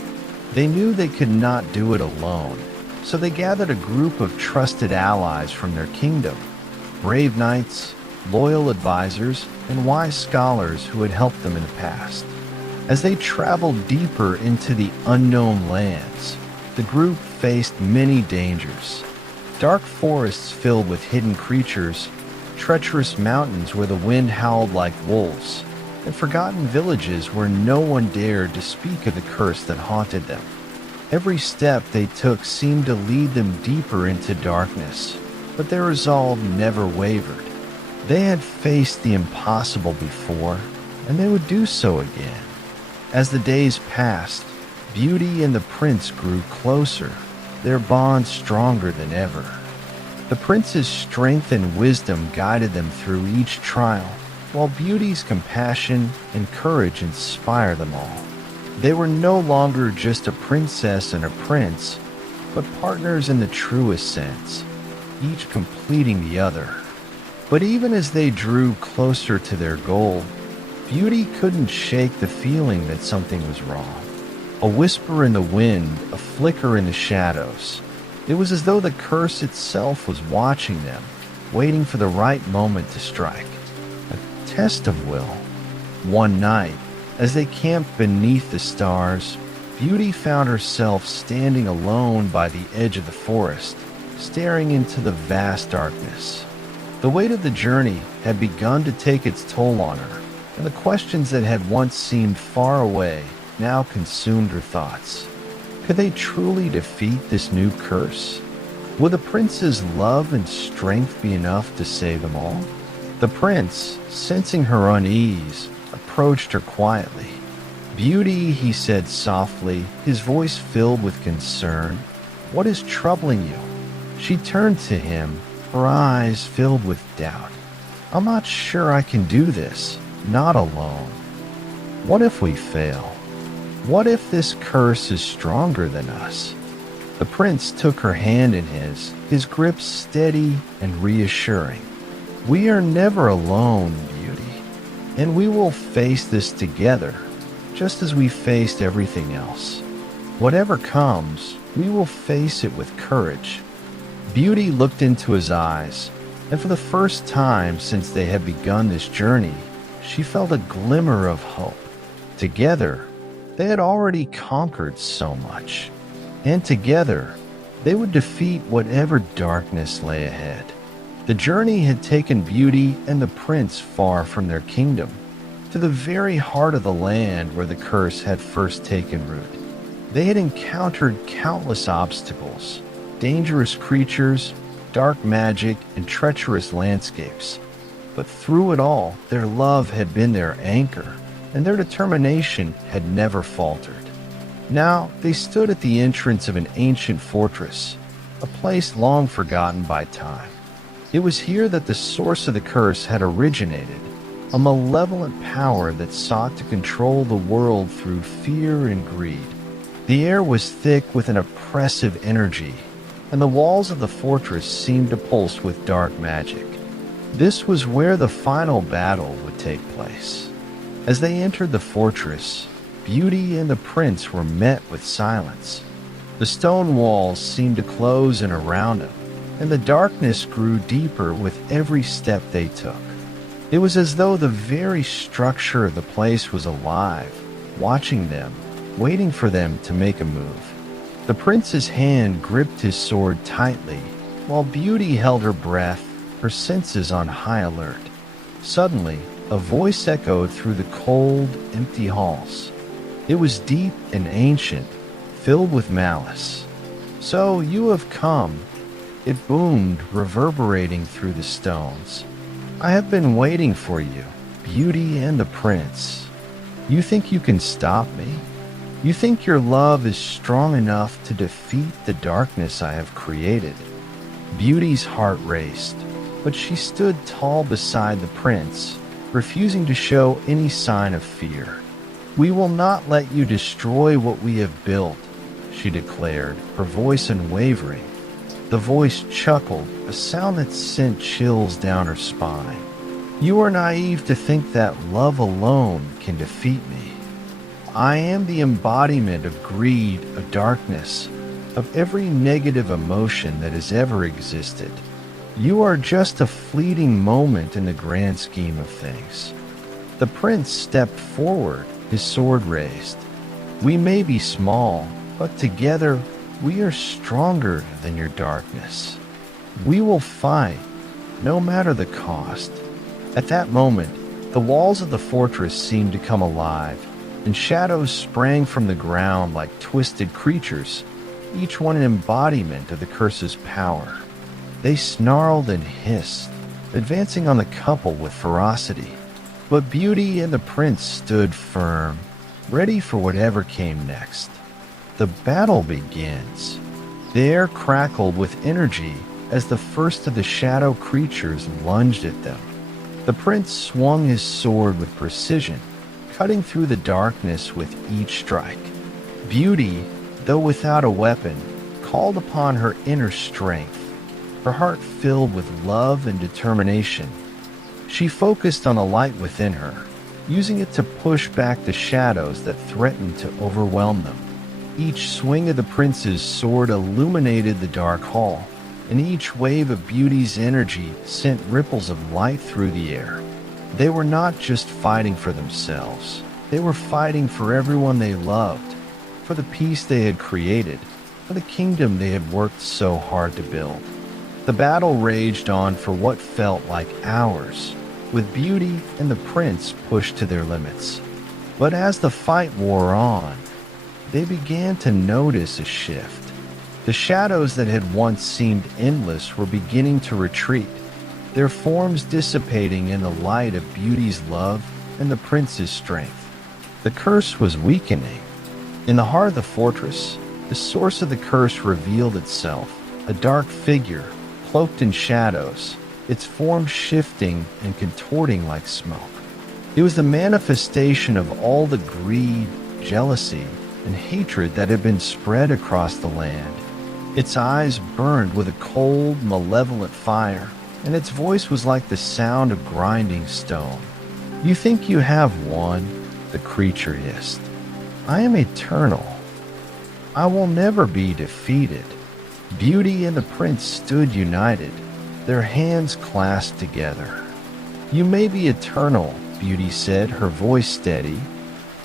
They knew they could not do it alone, so they gathered a group of trusted allies from their kingdom, brave knights, loyal advisors, and wise scholars who had helped them in the past. As they traveled deeper into the unknown lands, the group faced many dangers. Dark forests filled with hidden creatures, treacherous mountains where the wind howled like wolves, and forgotten villages where no one dared to speak of the curse that haunted them. Every step they took seemed to lead them deeper into darkness, but their resolve never wavered. They had faced the impossible before, and they would do so again. As the days passed, Beauty and the prince grew closer, their bond stronger than ever. The prince's strength and wisdom guided them through each trial, while Beauty's compassion and courage inspired them all. They were no longer just a princess and a prince, but partners in the truest sense, each completing the other. But even as they drew closer to their goal, Beauty couldn't shake the feeling that something was wrong. A whisper in the wind, a flicker in the shadows. It was as though the curse itself was watching them, waiting for the right moment to strike. A test of will. One night, as they camped beneath the stars, Beauty found herself standing alone by the edge of the forest, staring into the vast darkness. The weight of the journey had begun to take its toll on her, and the questions that had once seemed far away now consumed her thoughts. Could they truly defeat this new curse? Would the prince's love and strength be enough to save them all? The prince, sensing her unease, approached her quietly. "Beauty," he said softly, his voice filled with concern, "what is troubling you?" She turned to him, her eyes filled with doubt. "I'm not sure I can do this, not alone. What if we fail? What if this curse is stronger than us?" The prince took her hand in his grip steady and reassuring. "We are never alone, Beauty, and we will face this together, just as we faced everything else. Whatever comes, we will face it with courage." Beauty looked into his eyes, and for the first time since they had begun this journey, she felt a glimmer of hope. Together, they had already conquered so much, and together, they would defeat whatever darkness lay ahead. The journey had taken Beauty and the prince far from their kingdom, to the very heart of the land where the curse had first taken root. They had encountered countless obstacles, dangerous creatures, dark magic, and treacherous landscapes. But through it all, their love had been their anchor, and their determination had never faltered. Now they stood at the entrance of an ancient fortress, a place long forgotten by time. It was here that the source of the curse had originated, a malevolent power that sought to control the world through fear and greed. The air was thick with an oppressive energy, and the walls of the fortress seemed to pulse with dark magic. This was where the final battle would take place. As they entered the fortress, Beauty and the prince were met with silence. The stone walls seemed to close in around them, and the darkness grew deeper with every step they took. It was as though the very structure of the place was alive, watching them, waiting for them to make a move. The prince's hand gripped his sword tightly, while Beauty held her breath, her senses on high alert. Suddenly, a voice echoed through the cold, empty halls. It was deep and ancient, filled with malice. "So you have come," it boomed, reverberating through the stones. "I have been waiting for you, Beauty and the prince. You think you can stop me? You think your love is strong enough to defeat the darkness I have created?" Beauty's heart raced, but she stood tall beside the prince, refusing to show any sign of fear. "We will not let you destroy what we have built," she declared, her voice unwavering. The voice chuckled, a sound that sent chills down her spine. "You are naive to think that love alone can defeat me. I am the embodiment of greed, of darkness, of every negative emotion that has ever existed. You are just a fleeting moment in the grand scheme of things." The prince stepped forward, his sword raised. "We may be small, but together we are stronger than your darkness. We will fight, no matter the cost." At that moment, The walls of the fortress seemed to come alive, and shadows sprang from the ground like twisted creatures, each one an embodiment of the curse's power. They snarled and hissed, advancing on the couple with ferocity. But Beauty and the prince stood firm, ready for whatever came next. The battle begins. The air crackled with energy as the first of the shadow creatures lunged at them. The prince swung his sword with precision, cutting through the darkness with each strike. Beauty, though without a weapon, called upon her inner strength, her heart filled with love and determination. She focused on the light within her, using it to push back the shadows that threatened to overwhelm them. Each swing of the prince's sword illuminated the dark hall, and each wave of Beauty's energy sent ripples of light through the air. They were not just fighting for themselves. They were fighting for everyone they loved, for the peace they had created, for the kingdom they had worked so hard to build. The battle raged on for what felt like hours, with Beauty and the prince pushed to their limits. But as the fight wore on, they began to notice a shift. The shadows that had once seemed endless were beginning to retreat, their forms dissipating in the light of Beauty's love and the prince's strength. The curse was weakening. In the heart of the fortress, the source of the curse revealed itself, a dark figure, cloaked in shadows, its form shifting and contorting like smoke. It was the manifestation of all the greed, jealousy, and hatred that had been spread across the land. Its eyes burned with a cold, malevolent fire, and its voice was like the sound of grinding stone. "You think you have won," the creature hissed. "I am eternal. I will never be defeated." Beauty and the prince stood united, their hands clasped together. "You may be eternal," Beauty said, her voice steady,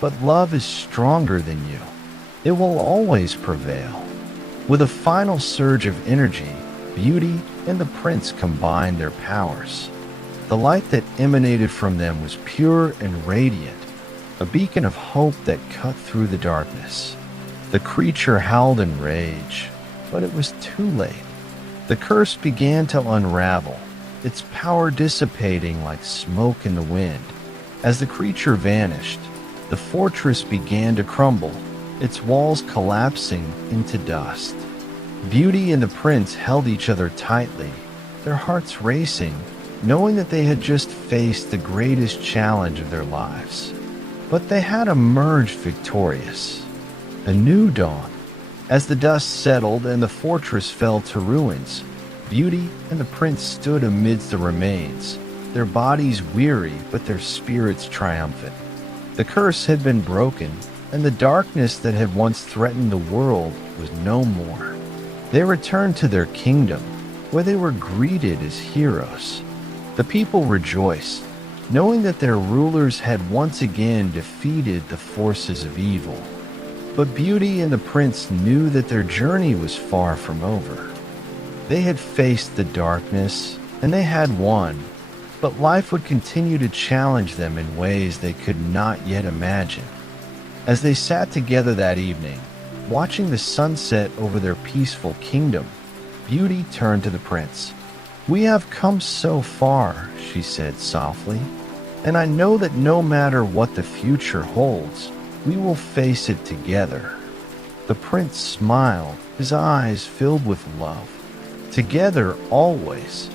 "but love is stronger than you. It will always prevail." With a final surge of energy, Beauty and the prince combined their powers. The light that emanated from them was pure and radiant, a beacon of hope that cut through the darkness. The creature howled in rage, but it was too late. The curse began to unravel, its power dissipating like smoke in the wind. As the creature vanished, the fortress began to crumble, its walls collapsing into dust. Beauty and the prince held each other tightly, their hearts racing, knowing that they had just faced the greatest challenge of their lives. But they had emerged victorious. A new dawn. As the dust settled and the fortress fell to ruins, Beauty and the prince stood amidst the remains, their bodies weary but their spirits triumphant. The curse had been broken, and the darkness that had once threatened the world was no more. They returned to their kingdom, where they were greeted as heroes. The people rejoiced, knowing that their rulers had once again defeated the forces of evil. But Beauty and the prince knew that their journey was far from over. They had faced the darkness, and they had won, but life would continue to challenge them in ways they could not yet imagine. As they sat together that evening, watching the sunset over their peaceful kingdom, Beauty turned to the prince. "We have come so far," she said softly, "and I know that no matter what the future holds, we will face it together." The prince smiled, his eyes filled with love. Together always.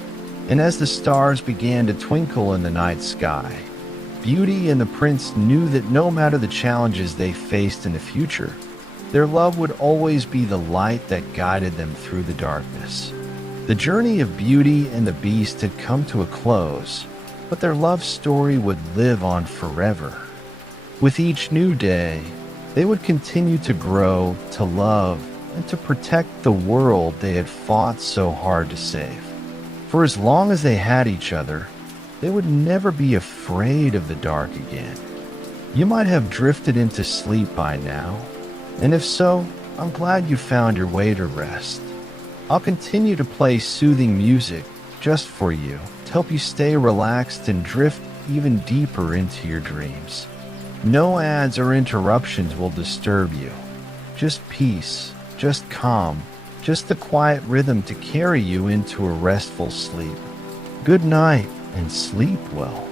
And as the stars began to twinkle in the night sky, Beauty and the prince knew that no matter the challenges they faced in the future, their love would always be the light that guided them through the darkness. The journey of Beauty and the Beast had come to a close, but their love story would live on forever. With each new day, they would continue to grow, to love, and to protect the world they had fought so hard to save. For as long as they had each other, they would never be afraid of the dark again. You might have drifted into sleep by now, and if so, I'm glad you found your way to rest. I'll continue to play soothing music just for you to help you stay relaxed and drift even deeper into your dreams. No ads or interruptions will disturb you. Just peace, just calm, just the quiet rhythm to carry you into a restful sleep. Good night and sleep well.